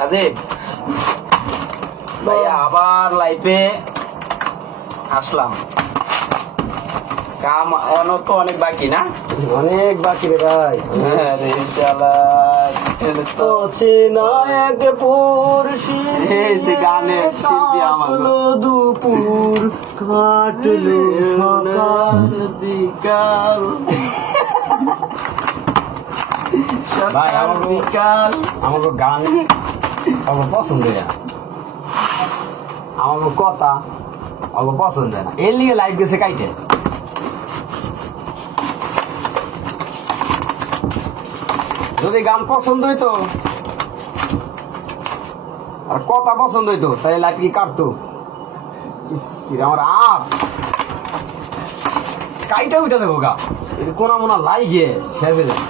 কাজেব ভাই আবার লাইফে আসলাম। কাম এখনো তো অনেক বাকি না? অনেক বাকি রে ভাই। হ্যাঁ রে শালা, এটা তো এক পড়শি এই যে গানের শিল্পী আমার দুপুর কাটলো সকাল বিকাল ভাই, সকাল আমার- বিকাল। আমার গান আমার পছন্দ না, আমার কথা আমার পছন্দ না, এর লিগে লাইভ গেছে কাইটে। যদি গান পছন্দ হইতো আর কথা পছন্দ হইতো তাহলে লাইভ কি কাটতো? ইস রে, আমার আপ কাইটা উঠে দেবো গা, কোনা মোনা লাইগে শেষ হয়ে যায়।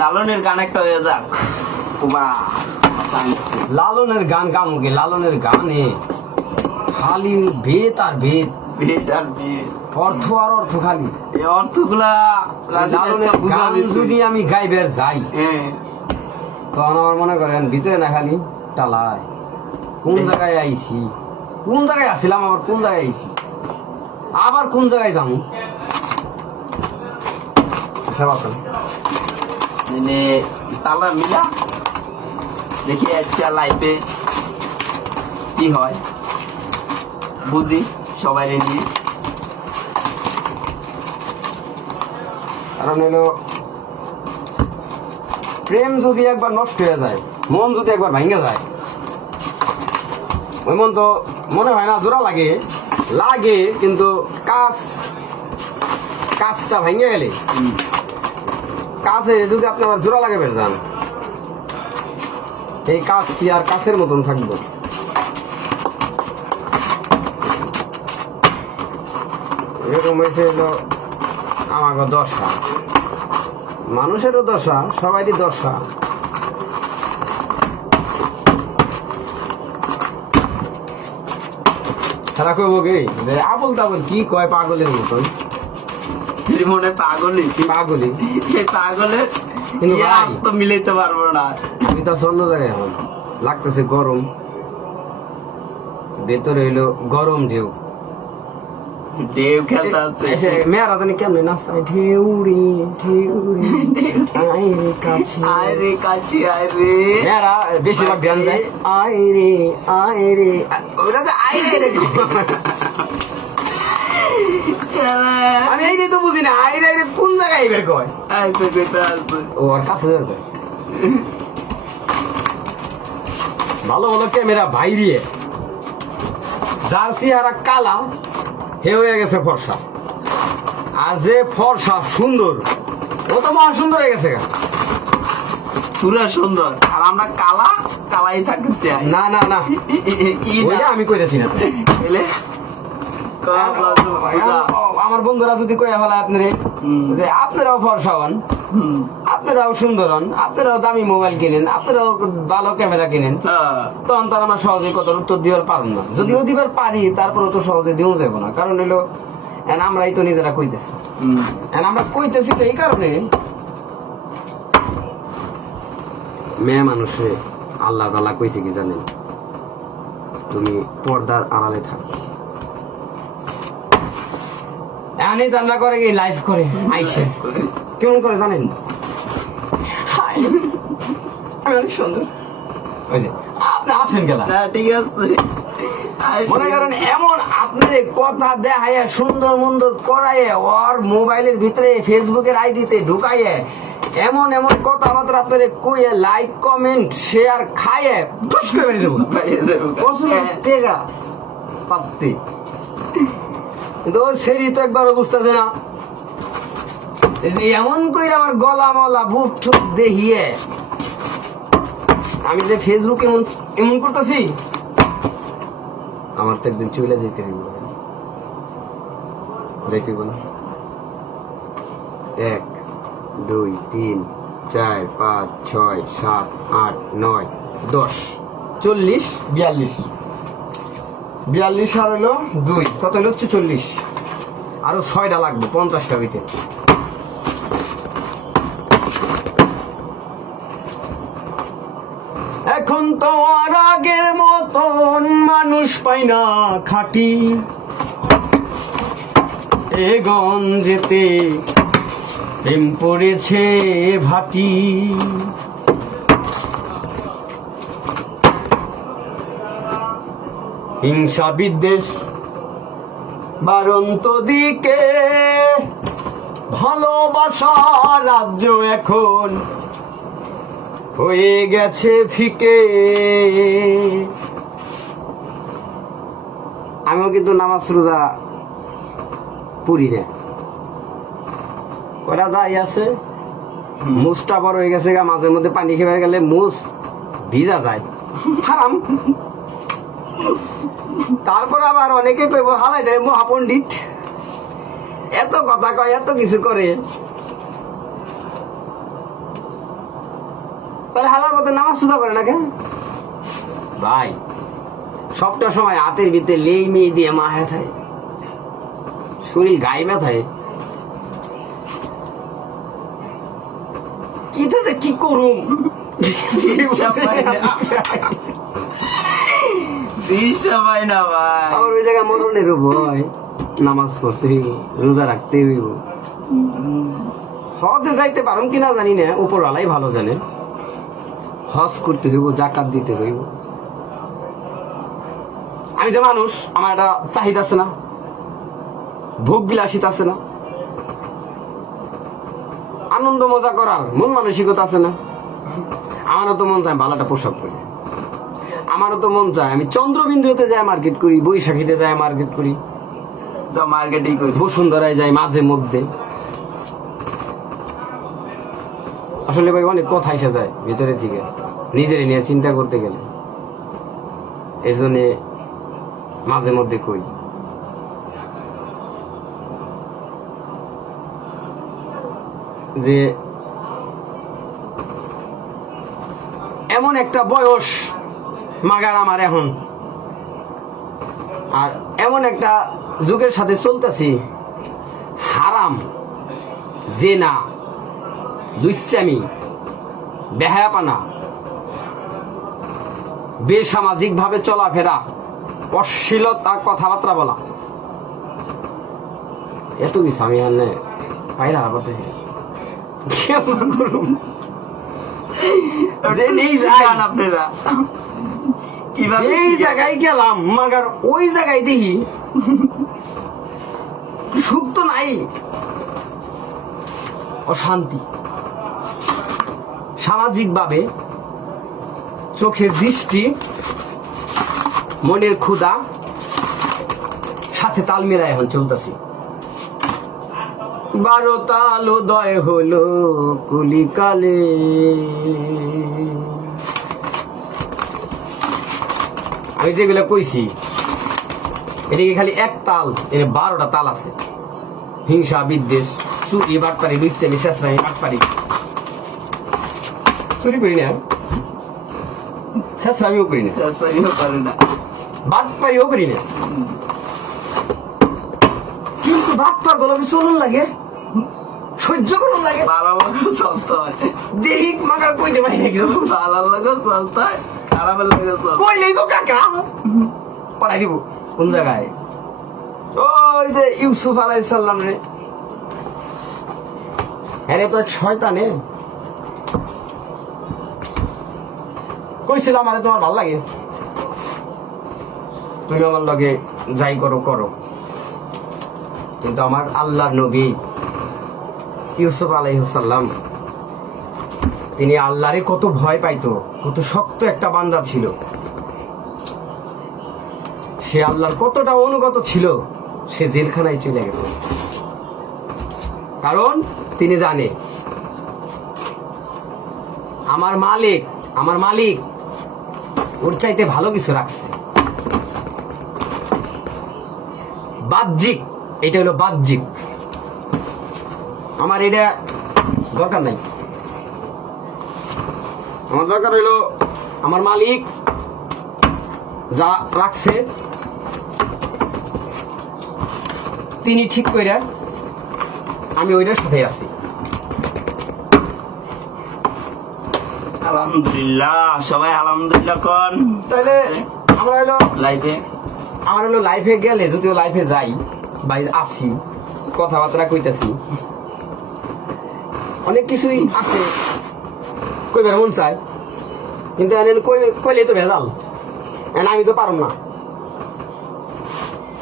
লালনের গান একটা হয়ে যাক। কুমা লালনের গান গামুকে, লালনের গানে খালি ভেদ আর ভেদ, বেট আর বিয়ে, অর্থ আর অর্থ খালি। এই অর্থগুলা লালনের গান যদি আমি গাইবার যাই হ্যাঁ তখন আমার মনে করেন ভিতরে না খালি টালায় কোন জায়গায় আইছি, কোন জায়গায় আসছিলাম, আবার কোন জায়গায় আইছি, আবার কোন জায়গায় যাবো। মানে তালা মিলা দেখি আজকে লাইফে কি হয়, বুঝি সবাই নিয়ে। কারণ হলো প্রেম যদি একবার নষ্ট হয়ে যায়, মন যদি একবার ভেঙে যায়, ওই মন তো মনে হয় না জোড়া লাগে, লাগে কিন্তু কাজটা ভেঙে গেলে কাছে যদি আপনি আবার জোড়া লাগাবেন যান, এই কাজটি আর কাছের মতন থাকবো। এরকম হয়েছে হলো আমাকে দশা, মানুষেরও দশা, সবাইরই দশা। তারা কইব কি যে আবল তাবল কি কয় পাগলের মতন, মনে পাগলই পাগলি এই পাগলের কিন্তু ইয়া ভাই, তো মিলাইতে পারবো না। আমি তো অন্য জায়গায় এখন লাগতেছে গরম, ভেতরে হইলো গরম ঢেউ। ঢেউ খেলতে আছে মেয়েরা জানি কেমনে নাচায়, ঢেউ রে ঢেউ রে আয় রে কাছে। আয় রে কাছে আয় রে, মেয়েরা বেশিরভাগ গান যায় আয় রে আয় রে, ওরা তো আয় রে রে আমি এই তো বুঝি না আয় রে রে কোন জায়গায় বের কয়, আয় তো কইতে আছে ও আর কাছে বের কয়। ভালো ভালো ক্যামেরা বাইরিয়ে যার চেহারা কালা হে হয়ে গেছে ফর্সা, আর যে ফর্সা সুন্দর ও তো মহা সুন্দর হয়ে গেছে। পুরা সুন্দর, আর আমরা কালা কালাই থাকতে চাই না না না, কি ওইটা আমি কইতেছি না তো। এলে আমার বন্ধুরা যদি কইয়া ফেলা আপনারে যে আপনারাও ফর্সা হন, আপনারাও সুন্দর হন, আপনারাও দামি মোবাইল কিনেন, আপনারাও ভালো ক্যামেরা কিনেন, তখন তার আমরা সহজে কথার উত্তর দিবার পারব না। যদিও দিবার পারি তারপরে তো সহজে দিও যাবো না, কারণ হলো আমরাই তো নিজেরা কইতেছি। আমরা কইতেছি তো এই কারণে মেয়ে মানুষে আল্লাহ তাআলা কইছে কি জানেন, তুমি পর্দার আড়ালে থাকো। এমনি রান্না করে কি লাইভ করে আইসে কেমন করে জানেন, হাই আমি অনেক সুন্দর, ওই যে আপনি আছেন গেলা ঠিক আছে মনে করেন এমন আপনার কথা দেখায় সুন্দর মন্দর করায় ওর মোবাইলের ভিতরে ফেসবুকের আইডিতে ঢুকাইয়ে এমন এমন কথাবার্তা আপনার কইয়ে লাইক কমেন্ট শেয়ার খাইয়ে দোষ করে বেরিয়ে দেবো টেকা পাত্তি, কিন্তু ওই সেরি তো একবার বুঝতেছে না। এমন করে আমার গলা মলা বুক ঠুক দেখিয়ে আমি যে ফেসবুক এমন এমন করতেছি, আমার তো একদিন চলে যেতে হইব, যাইতে হইব না। 1 2 3 4 5 6 7 8 9 10 40 42 42 আর হলো 2 কত হলো 40 আরো 6টা লাগবে 50টা হইতে। এখন তো আর আগের মতন মানুষ পাই না খাঁটি, এ গঞ্জেতে প্রেম পড়েছে ভাটি। হিংসা বিদ্বেষ বারন্ত দিকে, ভালোবাসা রাজ্য এখন হয়ে গেছে ফিকে। আমিও কিন্তু নামাজ রোজা পড়ি না, করা দায় আছে। মুসটা বড় হয়ে গেছে, মাঝে মধ্যে পানি খেয়ে গেলে মুস ভিজা যায়, হারাম। তারপর আবার অনেকে কইব হালাই দেয় মহাপণ্ডিত, এত কথা কয়, এত কিছু করে, তাহলে হালার মধ্যে নামাজ সুদা করে না কেন ভাই? সবটা সময় হাতের ভিতরে লেই মেয়ে দিয়ে মাহে থাকে, শরীর গায়ে ব্যথায়, কি তো কি করুম। আমার ওই জায়গায় মরণের ভয়, নামাজ পড়তে হইব, রোজা রাখতে হইব। হজে যাইতে পারুম কিনা জানি না, উপরওয়ালাই ভালো জানে। হজ করতে হইব, জাকাত দিতে হইব। আমি যে মানুষ, আমার একটা চাহিদা আছে না, ভোগ বিলাসিতা আছে না, আনন্দ মজা করার মন মানসিকতা আছে না। আমারও তো মন চায় ভালোটা পোশাক করি, আমারও তো মন চায় আমি চন্দ্রবিন্দুতে যাই মার্কেট করি, বৈশাখীতে যাই মার্কেট করি, মার্কেটিং করি, বসুন্ধরায় যাই মাঝে মধ্যে। আসলে ভাই অনেক কথা এসে যায় ভিতরে থেকে, নিজের নিয়ে চিন্তা করতে গেলে। এই জন্য মাঝে মধ্যে কই যে এমন একটা বয়স মাগার আমার এখন, আর এমন একটা যুগের সাথে চলতেছি, হারাম, জেনা, দুষ্টামি, বেহায়াপানা, বেসামাজিক ভাবে চলাফেরা, অশ্লীলতা, কথাবার্তা বলা, এত কিছু আমি পাইরা করতেছি। আপনারা কিভাবে এই জায়গায় গেলাম, মাগার ওই জায়গায় দেখি সুখ তো নাই, অশান্তি। সামাজিক ভাবে চোখের দৃষ্টি, মনের ক্ষুধা সাথে তাল মেলায় এখন চলতেছি। 12 তাল উদয় হলো কলিকালে, আমি যেগুলো কইছি এদিকে খালি এক তাল, এর 12টা তাল আছে। হিংসা বিদ্বেষ, চুরি বাটপারি, লুচ্চামি, শেষরামি, বাটপারি। চুরি করি না, শেষরামিও করি না, বাটপারিও করি না, কিন্তু বাটপার গুলো চলুন লাগে, সহ্য করুন লাগে, ভালো লাগে চলতে হয়। দেখি মাগার কইতে পারি না, কিন্তু ভালো লাগে চলতে হয়, খারাপ লাগে চলতে কইলেই তো কাকা পাঠাই দিব। কোন জায়গায়? ওই যে ইউসুফ আলাইহিস সালাম রে, হ্যাঁ তো শয়তানে কইছিল আমারে তোমার ভাল লাগে, তুমি আমার লগে যাই করো করো। কিন্তু আমার আল্লাহর নবী ইউসুফ আলাইহিস সালাম, তিনি আল্লাহরে কত ভয় পাইতো, কত শক্ত একটা বান্দা ছিল, সে আল্লাহর কতটা অনুগত ছিল, সে জেলখানায় চলে গেছে। কারণ তিনি জানে আমার মালিক ওর চাইতে ভালো কিছু রাখছে। বাহ্যিক, এটা হলো বাহ্যিক, আমার এটা দরকার নাই। আমার দরকার হইলো আমার মালিক যা রাখছে তিনি ঠিক কইরা আমি ওইটার সাথে আছি। আলহামদুলিল্লাহ, সবাই আলহামদুলিল্লাহ কোন। তাহলে আমরা হলো লাইফে লাইফে গেলে, যদিও লাইফে যাই বা আছি, কথাবার্তা কইতেছি, অনেক কিছুই আছে কইবার মন চাই, কিন্তু কইলে তো ভেজাল, আমি তো পারম না।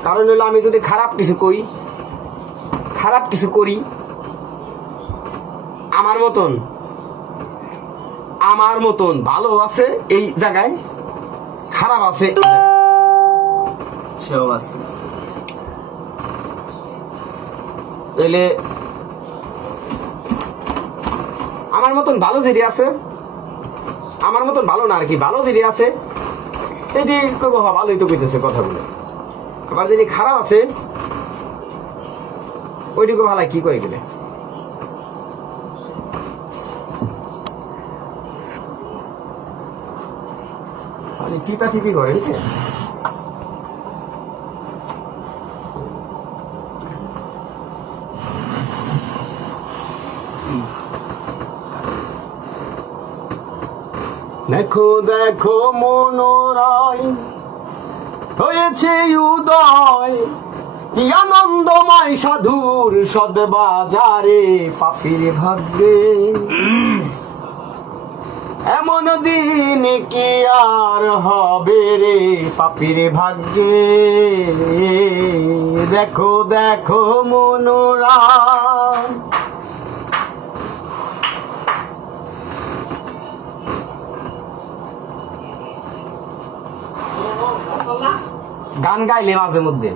কারণ হলো আমি যদি খারাপ কিছু করি, আমার মতন ভালো আছে এই জায়গায়, খারাপ আছে এই জায়গায়। সেও আছে। তাহলে আমার মতন ভালো যেটি আছে, আমার মতন ভালো না আর কি, ভালো যেটি আছে এটি করবো, ভালোই তো কইতেছে কথাগুলো। আবার যিনি খারাপ আছে ওইটুকু ভালো কি করে গেলে। টিপা টিপি করেন দেখো দেখো মনোরায় হয়েছে উদয়, কি আনন্দময় সাধুর সদবাজারে, পাপির ভাগ্যে এমন দিন কি আর হবে রে, পাপির ভাগ্যে। দেখো দেখো মনোরায় গান গাইলে মাঝে মধ্যে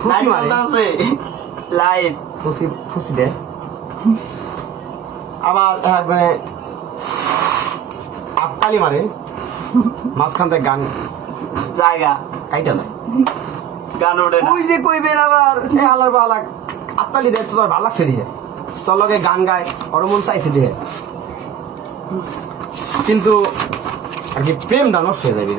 ফুসি মারে, লাইভ ফুসি দেয়, আবার আত্তালি মারে, মাঝখান থেকে গান জায়গা কাইটা যায়, গান ওঠে না। ওই যে কইবেন আবার হালার বালা আত্তালি দেয়, তোর ভালো লাগছে দিয়ে, তোর লগে গান গায়, ওর মন চাইছে দিয়ে, কিন্তু আর কি প্রেমটা নষ্ট হয়ে যাবে।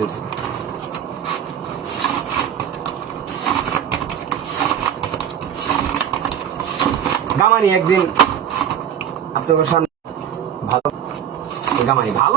গামানি একদিন আপনাদের সামনে ভালো গামানি ভালো